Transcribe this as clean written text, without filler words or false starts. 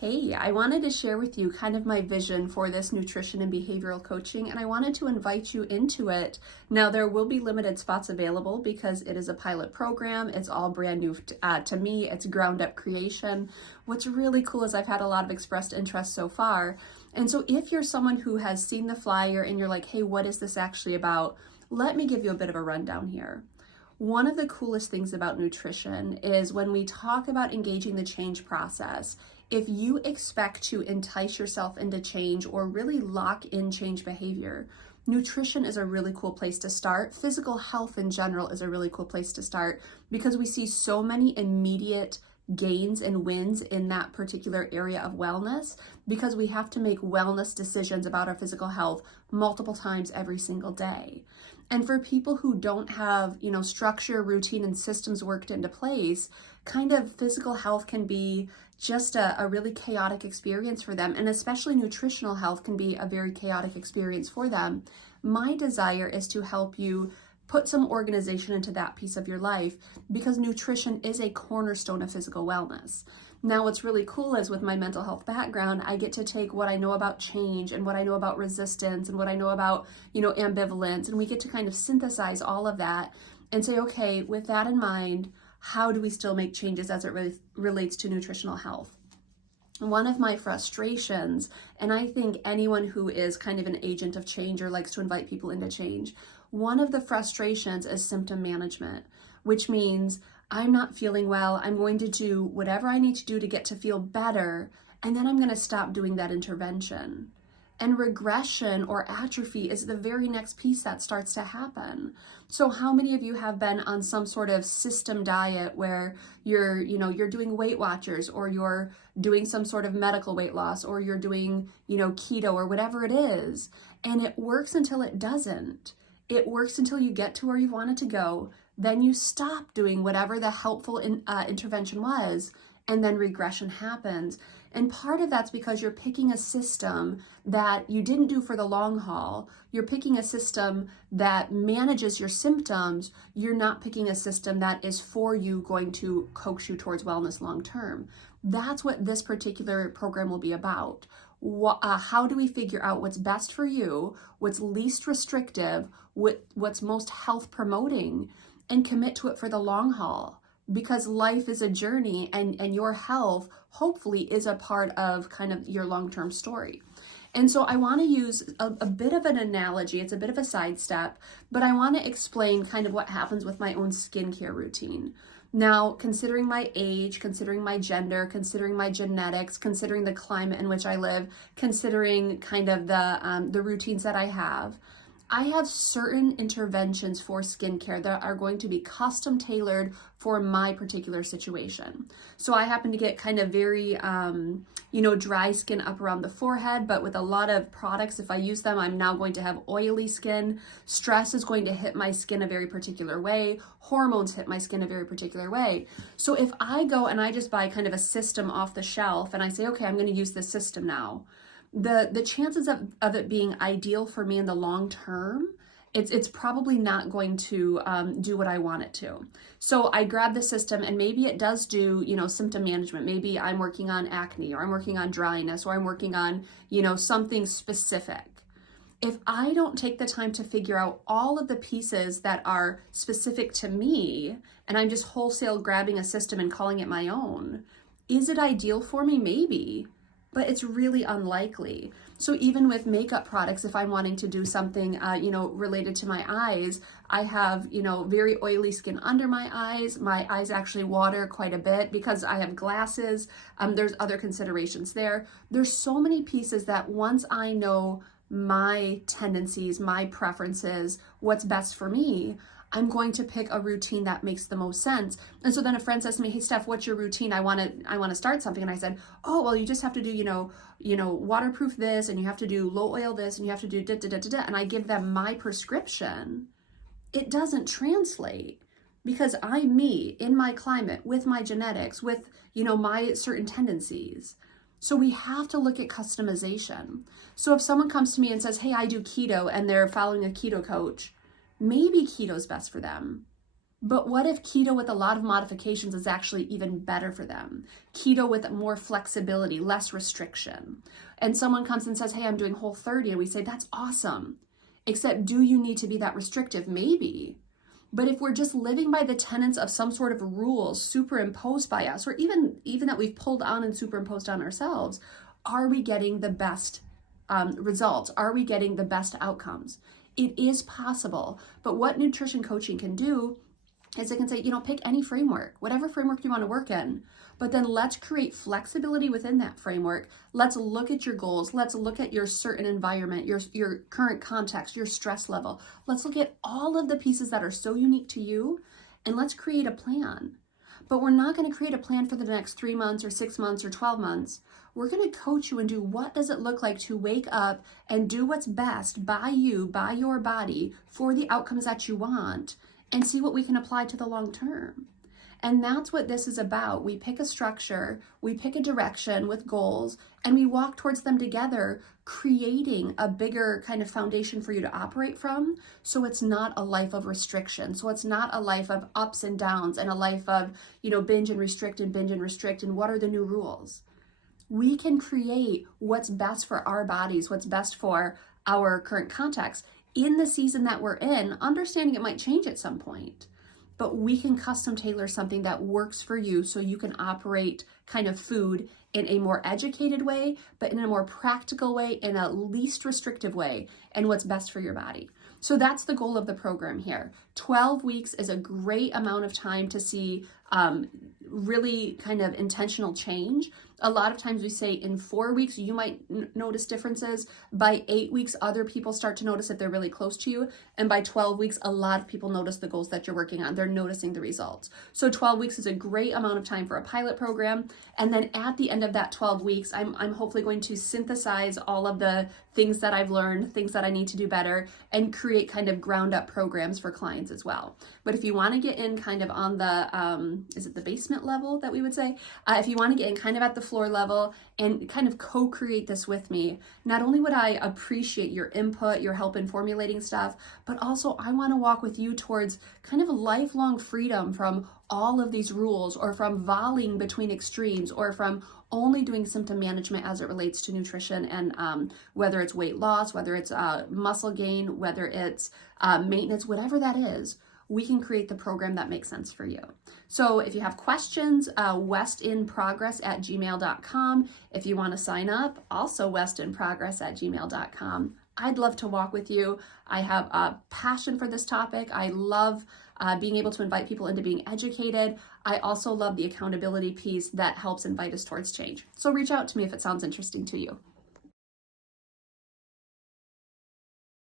Hey, I wanted to share with you kind of my vision for this nutrition and behavioral coaching, and I wanted to invite you into it. Now, there will be limited spots available because it is a pilot program. It's all brand new to me. It's ground up creation. What's really cool is I've had a lot of expressed interest so far. And so if you're someone who has seen the flyer and you're like, hey, what is this actually about? Let me give you a bit of a rundown here. One of the coolest things about nutrition is when we talk about engaging the change process, if you expect to entice yourself into change or really lock in change behavior, nutrition is a really cool place to start. Physical health in general is a really cool place to start because we see so many immediate gains and wins in that particular area of wellness because we have to make wellness decisions about our physical health multiple times every single day. And for people who don't have, structure, routine, and systems worked into place, kind of physical health can be just a really chaotic experience for them. And especially nutritional health can be a very chaotic experience for them. My desire is to help you put some organization into that piece of your life because nutrition is a cornerstone of physical wellness. Now, what's really cool is with my mental health background, I get to take what I know about change and what I know about resistance and what I know about, ambivalence, and we get to kind of synthesize all of that and say, okay, with that in mind, how do we still make changes as it relates to nutritional health? One of my frustrations, and I think anyone who is kind of an agent of change or likes to invite people into change, one of the frustrations is symptom management, which means I'm not feeling well. I'm going to do whatever I need to do to get to feel better, and then I'm going to stop doing that intervention. And regression or atrophy is the very next piece that starts to happen. So how many of you have been on some sort of system diet where you're doing Weight Watchers or you're doing some sort of medical weight loss or you're doing, keto or whatever it is, and it works until it doesn't. It works until you get to where you want it to go. Then you stop doing whatever the helpful intervention was, and then regression happens. And part of that's because you're picking a system that you didn't do for the long haul. You're picking a system that manages your symptoms. You're not picking a system that is for you going to coax you towards wellness long term. That's what this particular program will be about. How do we figure out what's best for you, what's least restrictive, what's most health promoting, and commit to it for the long haul? Because life is a journey and your health hopefully is a part of kind of your long-term story. And so I want to use a bit of an analogy. It's a bit of a sidestep, but I want to explain kind of what happens with my own skincare routine. Now, considering my age, considering my gender, considering my genetics, considering the climate in which I live, considering kind of the routines that I have certain interventions for skincare that are going to be custom tailored for my particular situation. So I happen to get kind of very, dry skin up around the forehead, but with a lot of products, if I use them, I'm now going to have oily skin. Stress is going to hit my skin a very particular way. Hormones hit my skin a very particular way. So if I go and I just buy kind of a system off the shelf and I say, okay, I'm going to use this system now, the chances of it being ideal for me in the long term, it's probably not going to do what I want it to. So I grab the system and maybe it does do, symptom management. Maybe I'm working on acne or I'm working on dryness or I'm working on, something specific. If I don't take the time to figure out all of the pieces that are specific to me and I'm just wholesale grabbing a system and calling it my own, is it ideal for me? Maybe. But it's really unlikely. So even with makeup products, if I'm wanting to do something, related to my eyes, I have, very oily skin under my eyes. My eyes actually water quite a bit because I have glasses. There's other considerations there. There's so many pieces that once I know my tendencies, my preferences, what's best for me, I'm going to pick a routine that makes the most sense. And so then a friend says to me, hey, Steph, what's your routine? I want to start something. And I said, oh, well, you just have to do, waterproof this, and you have to do low oil this, and you have to do da-da-da-da-da. And I give them my prescription. It doesn't translate because I'm me in my climate with my genetics, with, my certain tendencies. So we have to look at customization. So if someone comes to me and says, hey, I do keto, and they're following a keto coach, maybe keto is best for them. But what if keto with a lot of modifications is actually even better for them? Keto with more flexibility, less restriction. And someone comes and says, hey, I'm doing Whole30, and we say, that's awesome. Except, do you need to be that restrictive? Maybe. But if we're just living by the tenets of some sort of rules superimposed by us, or even that we've pulled on and superimposed on ourselves, are we getting the best results? Are we getting the best outcomes? It is possible. But what nutrition coaching can do is it can say, pick any framework, whatever framework you want to work in, but then let's create flexibility within that framework. Let's look at your goals. Let's look at your certain environment, your current context, your stress level. Let's look at all of the pieces that are so unique to you, and let's create a plan. But we're not going to create a plan for the next 3 months or 6 months or 12 months. We're going to coach you and do what does it look like to wake up and do what's best by you, by your body, for the outcomes that you want, and see what we can apply to the long term. And that's what this is about. We pick a structure, we pick a direction with goals, and we walk towards them together, creating a bigger kind of foundation for you to operate from. So it's not a life of restriction. So it's not a life of ups and downs and a life of, binge and restrict and what are the new rules? We can create what's best for our bodies, what's best for our current context in the season that we're in, understanding it might change at some point. But we can custom tailor something that works for you so you can operate kind of food in a more educated way, but in a more practical way, in a least restrictive way, and what's best for your body. So that's the goal of the program here. 12 weeks is a great amount of time to see really kind of intentional change. A lot of times we say in 4 weeks, you might notice differences. By 8 weeks, other people start to notice if they're really close to you. And by 12 weeks, a lot of people notice the goals that you're working on. They're noticing the results. So 12 weeks is a great amount of time for a pilot program. And then at the end of that 12 weeks, I'm hopefully going to synthesize all of the things that I've learned, things that I need to do better, and create kind of ground up programs for clients as well. But if you want to get in kind of on the, is it the basement level that we would say? If you want to get in kind of at the floor level and kind of co-create this with me, not only would I appreciate your input, your help in formulating stuff, but also I want to walk with you towards kind of a lifelong freedom from all of these rules, or from volleying between extremes, or from only doing symptom management as it relates to nutrition, and whether it's weight loss, whether it's muscle gain, whether it's maintenance, whatever that is, we can create the program that makes sense for you. So if you have questions, westinprogress@gmail.com. If you want to sign up, also westinprogress@gmail.com. I'd love to walk with you. I have a passion for this topic. I love being able to invite people into being educated. I also love the accountability piece that helps invite us towards change. So reach out to me if it sounds interesting to you.